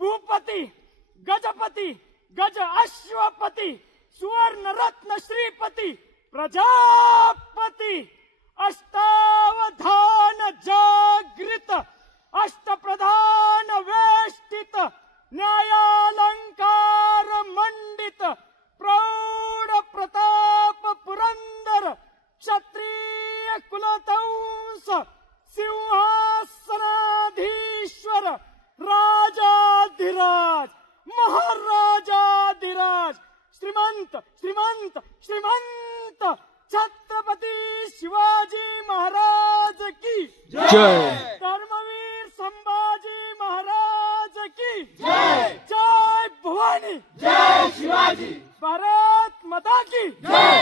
भूपती गजपती गज अश्वपती सुवर्ण रत्न श्रीपती प्रजापती अष्टावधान जागृत अष्टप्रधान वेष्टित न्यायालंकार मंडित प्रौढ प्रताप पुरंदर क्षत्रिय कुलतंस सिंहासनाधीश्वर राजाधिराज महाराजाधिराज श्रीमंत श्रीमंत श्रीमंत छत्रपती शिवाजी महाराज की जय। धर्मवीर संभाजी महाराज की जय। जय भवानी जय शिवाजी। भारत माता की जय।